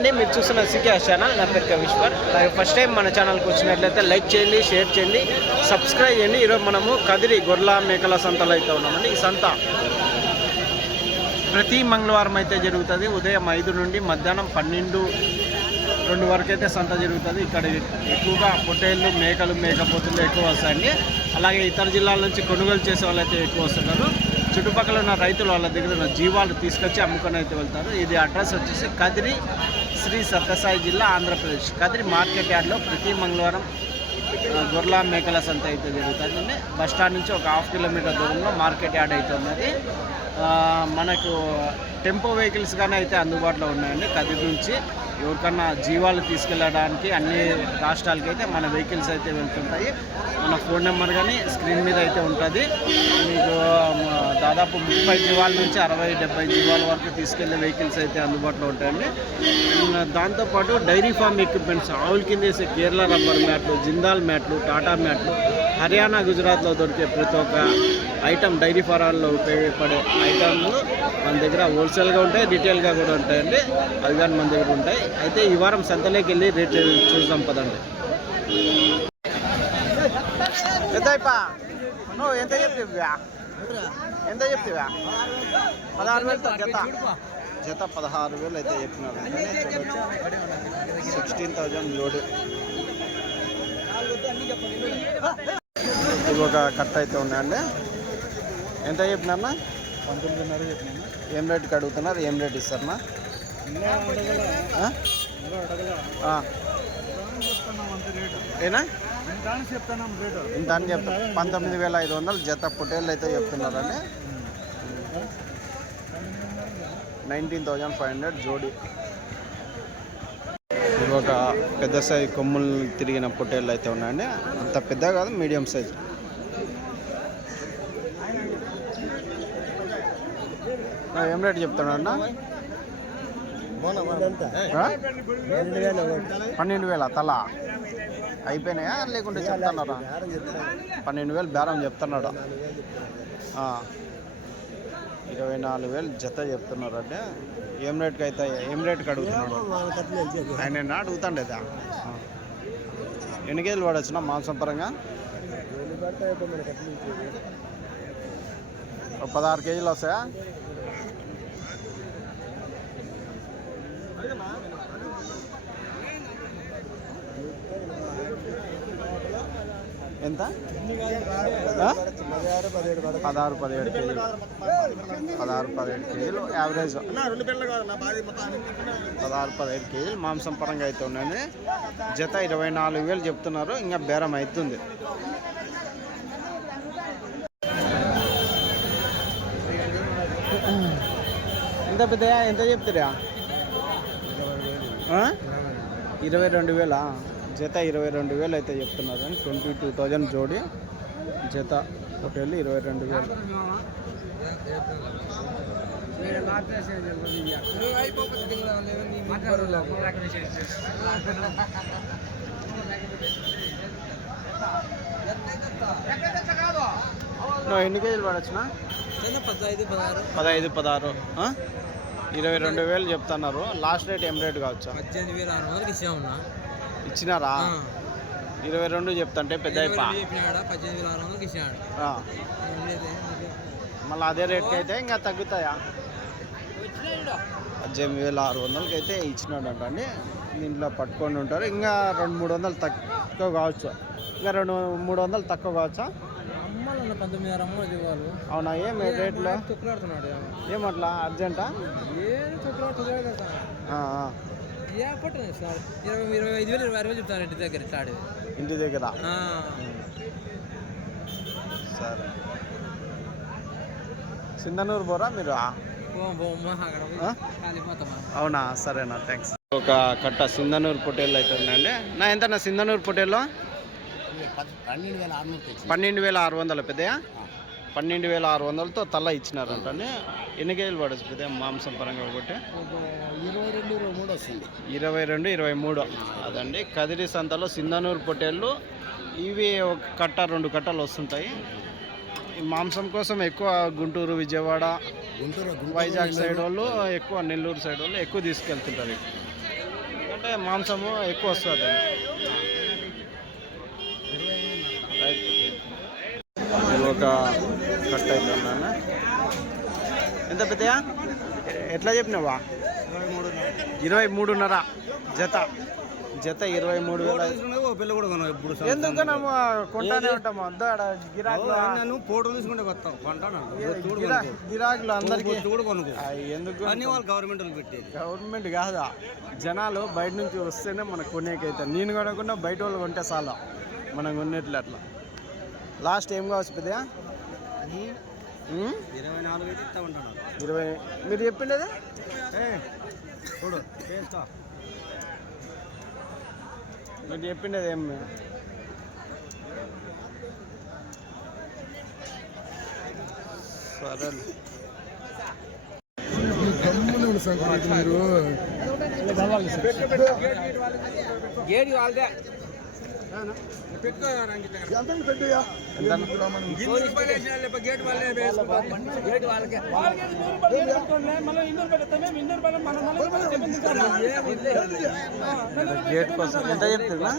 అండి. మీరు చూస్తున్న సికేఎస్ ఛానల్ నా పేరు కవిశ్వర్. అలాగే ఫస్ట్ టైం మన ఛానల్కి వచ్చినట్లయితే లైక్ చేయండి షేర్ చేయండి సబ్స్క్రైబ్ చేయండి. ఈరోజు మనము కదిరి గొర్ల మేకల సంతలో అయితే ఉన్నామండి. ఈ సంత ప్రతి మంగళవారం అయితే జరుగుతుంది. ఉదయం ఐదు నుండి మధ్యాహ్నం పన్నెండు రెండు వరకు అయితే సంత జరుగుతుంది. ఇక్కడ ఎక్కువగా పొట్టేళ్ళు మేకలు మేకపోతులు ఎక్కువ వస్తాయండి. అలాగే ఇతర జిల్లాల నుంచి కొనుగోలు చేసే వాళ్ళు అయితే ఎక్కువ వస్తున్నారు చుట్టుపక్కల ఉన్న రైతులు వాళ్ళ దగ్గర ఉన్న జీవాలు తీసుకొచ్చి అమ్ముకొని అయితే వెళ్తారు. ఇది అడ్రస్ వచ్చేసి కదిరి శ్రీ సత్యసాయి జిల్లా ఆంధ్రప్రదేశ్. కదిరి మార్కెట్ యార్డ్లో ప్రతి మంగళవారం గొర్లా మేకల సంత అయితే జరుగుతుంది. బస్ స్టాండ్ నుంచి ఒక హాఫ్ కిలోమీటర్ దూరంలో మార్కెట్ యార్డ్ అయితే ఉన్నది. మనకు టెంపో వెహికల్స్ కానీ అయితే అందుబాటులో ఉన్నాయండి. కదిరి నుంచి ఎవరికన్నా జీవాలు తీసుకెళ్ళడానికి అన్ని రాష్ట్రాలకి అయితే మన వెహికల్స్ అయితే వెళ్తుంటాయి. మన ఫోన్ నెంబర్ కానీ స్క్రీన్ మీద అయితే ఉంటుంది. మీకు దాదాపు ముప్పై జీవాల నుంచి అరవై డెబ్బై జీవాల వరకు తీసుకెళ్ళే వెహికల్స్ అయితే అందుబాటులో ఉంటాయండి. దాంతోపాటు డైరీ ఫామ్ ఎక్విప్మెంట్స్ ఆవుల కింద వేసే కేరళ రబ్బర్ మ్యాట్లు జిందాల్ మ్యాట్లు టాటా మ్యాట్లు హర్యానా గుజరాత్లో దొరికే ప్రతి ఒక్క ఐటమ్ డైరీ ఫారాల్లో ఉపయోగపడే ఐటమ్లు మన దగ్గర హోల్సేల్గా ఉంటాయి రిటైల్గా కూడా ఉంటాయండి. అవి కానీ మన దగ్గర ఉంటాయి. అయితే ఈ వారం సంతలోకి వెళ్ళి రేట్ చూసాం పదండి. నువ్వు ఎంత చెప్తివా ఎంత చెప్తావా పదహారు వేలు జత. జత పదహారు వేలు అయితే చెప్పినారు. Sixteen thousand load. ఇది ఒక కట్ట అయితే ఉన్నాయండి. ఎంత చెప్పినారన్నా? పంతొమ్మిదిన్నర చెప్పినాను ఏం రేట్కి అడుగుతున్నారు ఏం రేట్ ఇస్తారన్నా? రేటు ఏనా? ఇంత అని చెప్తా. పంతొమ్మిది వేల ఐదు వందలు జత పుట్టేళ్ళు అయితే చెప్తున్నారండి. నైన్టీన్ థౌజండ్ ఫైవ్ హండ్రెడ్ జోడి. ఇది ఒక పెద్ద సైజ్ కొమ్ములు తిరిగిన పొట్టేళ్ళు అయితే ఉన్నాయండి. అంత పెద్ద కాదు మీడియం సైజ్. ఏం రేట్ చెప్తాడు అన్న? పన్నెండు వేల తల? అయిపోయినాయా? లేకుంటే చెప్తున్నారా పన్నెండు వేలు బేరం చెప్తున్నాడు? ఆ. ఇరవై నాలుగు వేలు జత చెప్తున్నారు అంటే ఏం రేట్కి అవుతాయి ఏం రేట్కి అడుగుతున్నాడు? ఆయన అడుగుతాండేదా? ఆ. ఎన్ని కేజీలు పడొచ్చునా మాంసం పరంగా? పదహారు కేజీలు వస్తాయా? ఎంత? పదహారు పదిహేడు కేజీలు. పదహారు పదిహేడు కేజీలు యావరేజ్. పదహారు పదిహేడు కేజీలు మాంసం పరంగా అయితే ఉన్నాయండి జత ఇరవై నాలుగు వేలు చెప్తున్నారు ఇంకా బేరం అవుతుంది. ఎంత పెద్దయా? ఎంత చెప్తారా? ఇరవై రెండు వేలా? జత ఇరవై రెండు వేలు అయితే చెప్తున్నారు. అని ట్వంటీ టూ థౌజండ్ జోడి జత హోటల్ ఇరవై రెండు వేలు. నువ్వు ఎన్ని కేజీలు పడచ్చునా? పదహైదు పదహారు? ఇరవై రెండు వేలు చెప్తున్నారు. లాస్ట్ రేట్ ఏం రేట్ కావచ్చా? పద్దెనిమిది వేల ఆరు వందలకి ఇచ్చామన్నా ఇచ్చినారా? ఇరవై రెండు చెప్తుంటే పెద్ద మళ్ళీ అదే రేట్కి అయితే ఇంకా తగ్గుతాయా? పద్దెనిమిది వేల ఆరు వందలకి అయితే ఇచ్చినాడు అండి దీంట్లో పట్టుకొని ఉంటారు. ఇంకా రెండు మూడు వందలు తక్కువ కావచ్చు. ఇంకా రెండు మూడు వందలు తక్కువ కావచ్చా? పంతొమ్మిది అవునా? ఏం రేట్లో తొక్కులాడుతున్నాడు ఏమట్లా అర్జెంటా? ఏం. ఏ సార్? ఇరవై ఇరవై ఐదు వేలు ఇరవై చెప్తాను ఇంటి దగ్గర ఆడేది ఇంటి దగ్గర. సరే. సింధనూరు పోరా మీరు? అవునా? సరేనా థ్యాంక్స్. ఒక కట్ట సింధనూరు పొటేల్ అయితే ఉందండి. నా ఎంత నా సింధనూరు పొటేల్లో పన్నెండు వేల ఆరు వందల వందలు పెద్దయా పన్నెండు వేల ఆరు వందలతో తల ఇచ్చినారంటే ఎన్ని కేజీలు పడచ్చు పెద్ద మాంసం పరంగా ఒకటి ఇరవై రెండు ఇరవై మూడు. వస్తుంది ఇరవై రెండు ఇరవై మూడు అదండి కదిరి సంతలో సింధనూరు పొట్టేళ్ళు ఇవి ఒక కట్ట రెండు కట్టలు వస్తుంటాయి. ఈ మాంసం కోసం ఎక్కువ గుంటూరు విజయవాడ గుంటూరు వైజాగ్ సైడ్ వాళ్ళు ఎక్కువ నెల్లూరు సైడ్ వాళ్ళు ఎక్కువ తీసుకెళ్తుంటారు. అంటే మాంసము ఎక్కువ వస్తుంది. ఇది ఒక కట్ అయిపోయిందన్న ఎంత పెద్దయా ఎట్లా చెప్పినావా? ఇరవై మూడున్నర జత. జత ఇరవై మూడు వేల పిల్ల కూడా కొన్నావు ఇప్పుడు ఎందుకు కొంటానే ఉంటాము అంతా ఆడ గిరాకులు? నన్ను ఫోటోలు తీసుకుంటే కొంటాను గిరాకులు అందరికీ? కూడా కొనుక్కో ఎందుకు? అన్ని వాళ్ళు గవర్నమెంట్ పెట్టేది గవర్నమెంట్ కాదా? జనాలు బయట నుంచి వస్తేనే మనకు కొనేకైతే నేను కొనకుండా బయట వాళ్ళు కొంటే చాలా. మనం కొన్నట్లు అట్లా. లాస్ట్ ఏం కావచ్చు పెద్దయా ఉమ్? ఇరవై నాలుగు అయితే ఇరవై మీరు చూడు చేస్తా మీరు చెప్పిండేది ఏం? సరే గేడి వాళ్ళదే. గేట్ గేట్ కోసం ఎంత చెప్తున్నా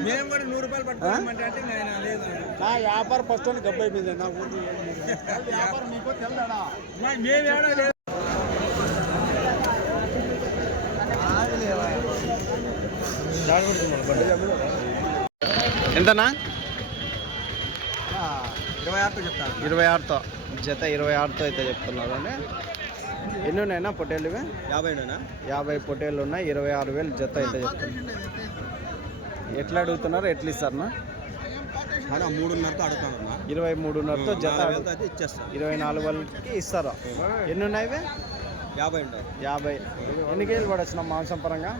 మేము కూడా నూరు రూపాయలు పట్టుకోమంటే అంటే నేను లేదు నా వ్యాపారం ఫస్ట్ అని గబ్బు అయిపోయింది నాకు ఏడా లేదు ఎంతనా? ఇరవై ఆరు చెప్తాను. ఇరవై ఆరుతో జత ఇరవై ఆరుతో అయితే చెప్తున్నారు అండి. ఎన్ని ఉన్నాయినా పొట్టేళ్ళు ఇవి? యాభైనా యాభై పొట్టేళ్ళు ఉన్నాయి ఇరవై ఆరు వేలు జత అయితే చెప్తున్నారు. ఎట్లా అడుగుతున్నారు? ఎట్లా ఇస్తారన్నా? మూడున్నరతో అడుగుతాను ఇరవై మూడున్నరతో జత ఇచ్చేస్తాను ఇరవై నాలుగు వాళ్ళకి ఇస్తారు? ఎన్ని ఉన్నాయి? యాభై ఉంటాయి. యాభై. ఎన్ని కేజీలు పడొచ్చిన మాంసం పరంగా?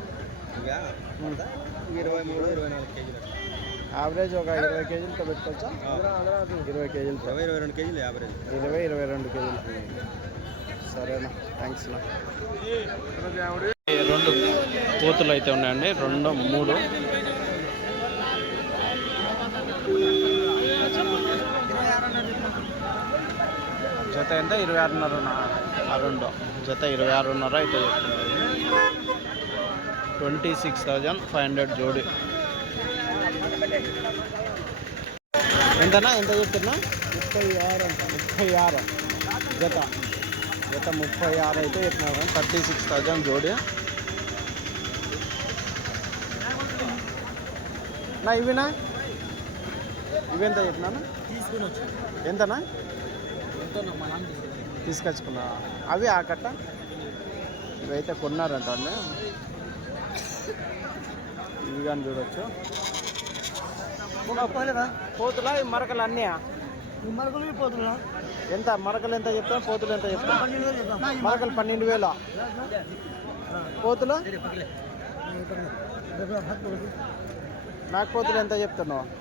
ఇరవై మూడు ఇరవై నాలుగు కేజీలు యావరేజ్ ఒక ఇరవై కేజీలతో పెట్టుకోవచ్చా ఇరవై కేజీలతో ఇరవై ఇరవై రెండు కేజీలు యావరేజ్ ఇరవై ఇరవై రెండు కేజీలు సరేనా థ్యాంక్స్ నా. రెండు కోతులు అయితే ఉన్నాయండి. రెండు మూడు. జత ఎంత? ఇరవై ఆరున్నర రెండు. జత ఇరవై ఆరున్నర అయితే చెప్తున్నారు twenty six thousand five hundred జోడి. ఎంతనా? ఎంత చెప్తున్నా ముప్పై ఆరు అంట ముప్పై ఆరు. జత. జత ముప్పై ఆరు అయితే చెప్తున్నారు థర్టీ సిక్స్ థౌజండ్ జోడి. నా ఇవినా? ఇవెంత చెప్పినాను తీసుకుని వచ్చి ఎంతనా? తీసుకొచ్చుకున్నా. అవి ఆ కట్ట? ఇవైతే కొన్నారంట అండి ఇవి కానీ చూడొచ్చు. పోతులా? ఈ మరకలు అన్నీ మరకలు పోతున్నా. ఎంత? మరకలు ఎంత చెప్తా పోతులు ఎంత చెప్తా. మరకలు పన్నెండు వేల? పోతులు? నాకు పోతులు ఎంత చెప్తున్నావు?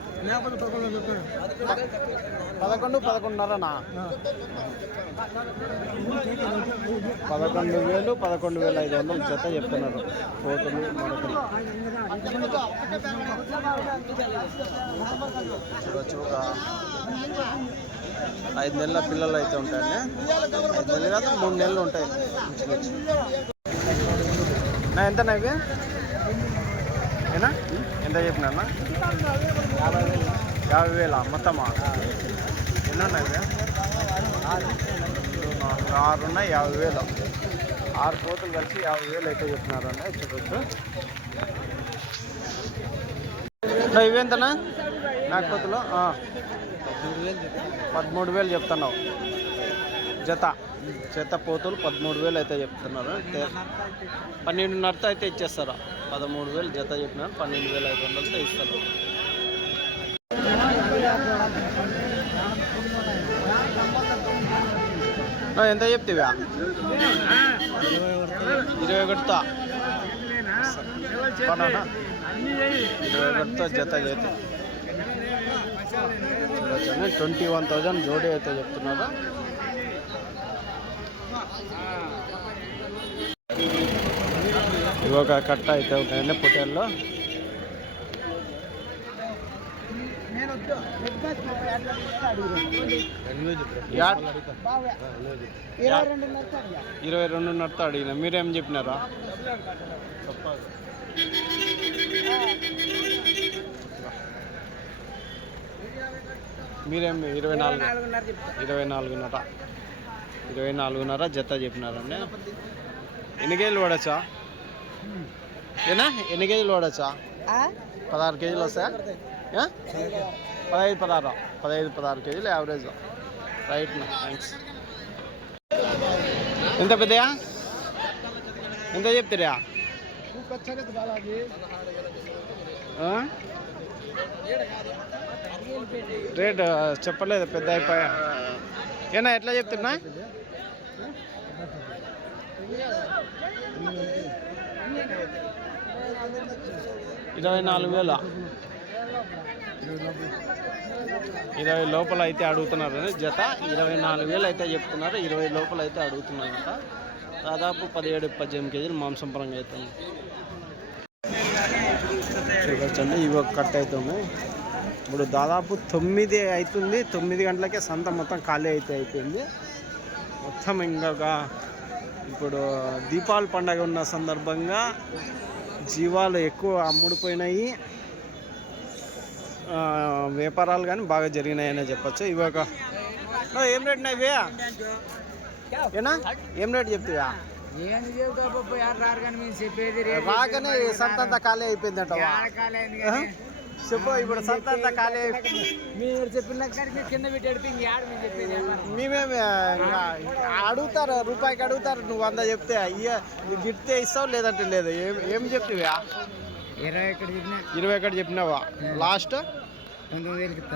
పదకొండు పదకొండున్నరనా పదకొండు వేలు పదకొండు వేల ఐదు వందలు జత చెప్తున్నారు. పోతులు మరకలు చూడొచ్చు ఒక ఐదు నెలల పిల్లలు అయితే ఉంటాయండి. ఐదు నెలలు కాదు మూడు నెలలు ఉంటాయి. నా ఎంత ఇవి? ఏనా? ఎంత చెప్పినా అన్న? యాభై వేల? మొత్తమా? ఎన్ని ఉన్నాయి ఆరు ఉన్నాయి యాభై వేలు. ఆరు కోతులు కలిసి యాభై వేలు అయితే చెప్తున్నారండి చూడొచ్చు నా ఇవేంతనా నాకు కోతులు? పదమూడు వేలు చెప్తున్నావు. జత. జత పోతులు పదమూడు వేలు అయితే చెప్తున్నారు. తే- పన్నెండున్నరతో అయితే ఇచ్చేస్తారు? పదమూడు వేలు జత చెప్పినారు పన్నెండు వేల ఐదు వందలతో ఇస్తారు. ఎంత చెప్తావా? ఇరవై ఒకటితో. ఇరవై ఒకటితో జత చేతి. ట్వంటీ వన్ థౌజండ్ జోడీ అయితే చెప్తున్నారు. ఇవి ఒక కట్ట అయితే ఉంటాయండి పొట్టేల్లో. ఇరవై రెండున్నరతో అడిగిన. మీరేం చెప్పినారా? మీరేం ఇరవై నాలుగు? ఇరవై నాలుగున్నర. ఇరవై నాలుగున్నర జత చెప్పినారండి. ఎన్ని కేజీలు పడచ్చా? ఏనా? ఎన్ని కేజీలు పడచ్చా? పదహారు కేజీలు వస్తాయా? పదహైదు పదహారు. పదహైదు పదహారు కేజీలు యావరేజ్. రైట్ థ్యాంక్స్ ఎంత పెద్దయా ఎంత చెప్తారా? రేట్ చెప్పలేదు పెద్ద అయిపోయా. ఏనా ఎట్లా చెప్తున్నా? ఇరవై నాలుగు వేల. ఇరవై లోపల అయితే అడుగుతున్నారు జత. ఇరవై నాలుగు వేలు అయితే చెప్తున్నారు. ఇరవై లోపల అయితే అడుగుతున్నారంట. దాదాపు పదిహేడు పద్దెనిమిది కేజీలు మాంసం పరంగా అవుతుంది చూడొచ్చండి ఇవి ఒక కట్ అవుతుంది ఇప్పుడు దాదాపు తొమ్మిది అవుతుంది. తొమ్మిది గంటలకే సంత మొత్తం ఖాళీ అయితే అయిపోయింది. మొత్తం ఇంకా ఇప్పుడు దీపావళి పండగ ఉన్న సందర్భంగా జీవాలు ఎక్కువ అమ్ముడుపోయినాయి. వ్యాపారాలు కానీ బాగా జరిగినాయనే చెప్పొచ్చు. ఇవి ఒక ఏం రేట్ ఇవే? ఏనా? ఏం రేట్ చెప్తావా? ఏంది చెబుతా పప్పు యారు రారు కానీ మేము చెప్పేది రేపు రాగానే సంత అంతా ఖాళీ అయిపోయిందట చెప్పు ఇప్పుడు సంత అంతా ఖాళీ మీరు చెప్పిన కింద పెట్టి. మేమేమి అడుగుతారు రూపాయికి అడుగుతారు నువ్వు వంద చెప్తే అయ్యా ఇస్తావు లేదంటే లేదు. ఏం ఏం చెప్తావా ఇరవై ఎక్కడ చెప్పినా? ఇరవై ఎక్కడ చెప్పినావా? లాస్ట్?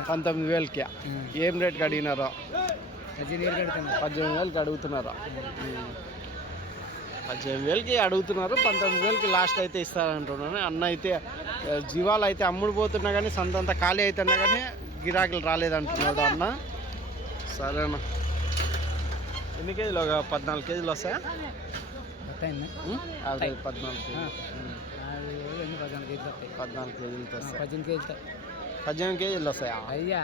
పంతొమ్మిది వేలకి ఏం రేట్కి అడిగినారో? పద్దెనిమిది వేలకి అడుగుతున్నారా? పద్దెనిమిది వేలకి అడుగుతున్నారు పంతొమ్మిది వేలకి లాస్ట్ అయితే ఇస్తారంటున్నాను అన్న అయితే జీవాలు అయితే అమ్ముడు పోతున్నా కానీ సంత అంతా ఖాళీ అవుతున్నా కానీ గిరాకులు రాలేదంటున్నాడు అన్న. సరేనా ఎన్ని కేజీలు? ఒక పద్నాలుగు కేజీలు వస్తాయా? పద్నాలుగు కేజీలు. పద్దెనిమిది కేజీలు వస్తాయా? అయ్యా.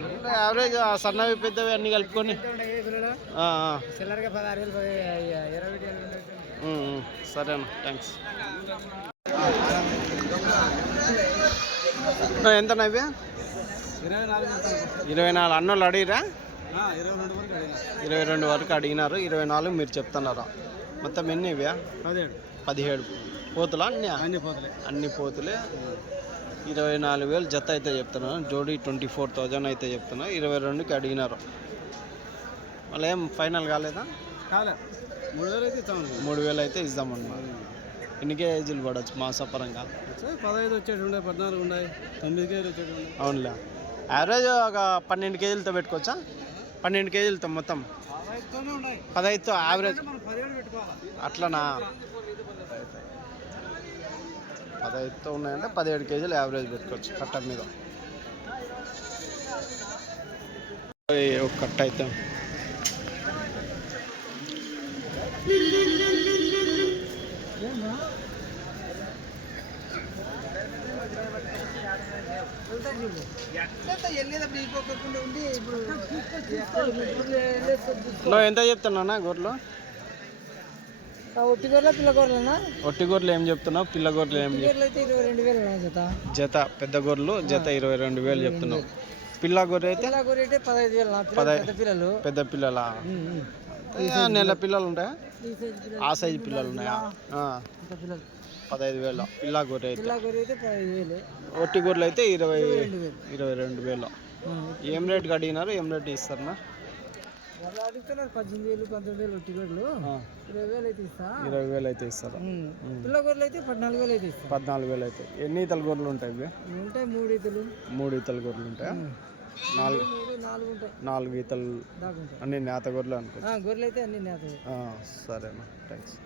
యావరేజ్ సన్నవి పెద్దవి అన్ని కలుపుకొని. ఉం. సరేనా థ్యాంక్స్ ఎంత నవ్వే ఇరవై నాలుగు అన్నోళ్ళు అడిగిరా? ఇరవై రెండు వరకు అడిగినారు. ఇరవై నాలుగు మీరు చెప్తున్నారా? మొత్తం ఎన్ని ఇవే? పదిహేడు. పదిహేడు. పోతులా అన్ని అన్ని పోతలే. అన్ని పోతులే. ఇరవై నాలుగు వేలు జత అయితే చెప్తున్నాను జోడీ ట్వంటీ ఫోర్ థౌజండ్ అయితే చెప్తున్నా ఇరవై రెండుకి అడిగినారు. మళ్ళీ ఏం ఫైనల్ కాలేదా? కాలే. మూడు వేలు అయితే ఇస్తాము మూడు వేలు అయితే ఇద్దామన్నమాట ఎన్ని కేజీలు పడవచ్చు మాసపరంగా? పదహైదు వచ్చేటి ఉండే పద్నాలుగు ఉన్నాయి తొమ్మిది కేజీలు వచ్చేటి ఉన్నాయి. అవునులే. యావరేజ్ ఒక పన్నెండు కేజీలతో పెట్టుకోవచ్చా? పన్నెండు కేజీలతో మొత్తం? పదహైదుతో యావరేజ్. అట్లనా? పదహైదుతో ఉన్నాయంటే పదిహేడు కేజీలు యావరేజ్ పెట్టుకోవచ్చు కట్ట మీద. ఒక కట్ట అయితే. నువ్వు ఎంత చెప్తున్నానా గొర్రెలు? ఒట్టి గొర్రెల పిల్ల గొర్రెలనా? ఒట్టి గొర్రెలు ఏం చెప్తున్నావు? పిల్ల గొర్రెలు ఏం చెప్ గొర్రెలు అయితే ఇరవై రెండు వేలు ఉన్నాయి జత? జత పెద్ద గొర్రెలు జత ఇరవై రెండు వేలు చెప్తున్నావు. పిల్ల గొర్రె అయితే? పిల్ల గొర్రె అయితే పదహైదు వేలు నా పిల్లలు పదహై- పెద్ద పిల్లలు. పెద్ద. నెల పిల్లలు ఉంటాయా? ఆ సైజు పిల్లలు ఉన్నాయా? పదహైదు వేలు. పిల్ల గొర్రె అయితే? ఒట్టి గొర్రెలు అయితే ఇరవై ఇరవై రెండు వేలు. ఏం రేట్కి అడిగినారు? ఏం రేట్ ఇస్తారన్నా? అడుగుతున్నారు పద్దెనిమిది వేలు పంతొమ్మిది వేలు ఆ, ఇరవై వేలు అయితే ఇస్తా. ఇరవై వేలు అయితే ఇస్తారా. పిల్ల గొర్రెలు అయితే పద్నాలుగు వేలు అయితే ఇస్తా. పద్నాలుగు వేలు అయితే. ఎన్ని ఈతల గొర్రెలు ఉంటాయి ఇవి? ఉంటాయి మూడు ఈతలు. మూడు ఈతల గొర్రెలు ఉంటాయా? నాలుగు. నాలుగు ఉంటాయి. నాలుగు ఈతలు అన్ని నేత గొర్రెలు అనుకో. గొర్రెలు అయితే అన్ని నేతవి ఆ, సరేనా థ్యాంక్స్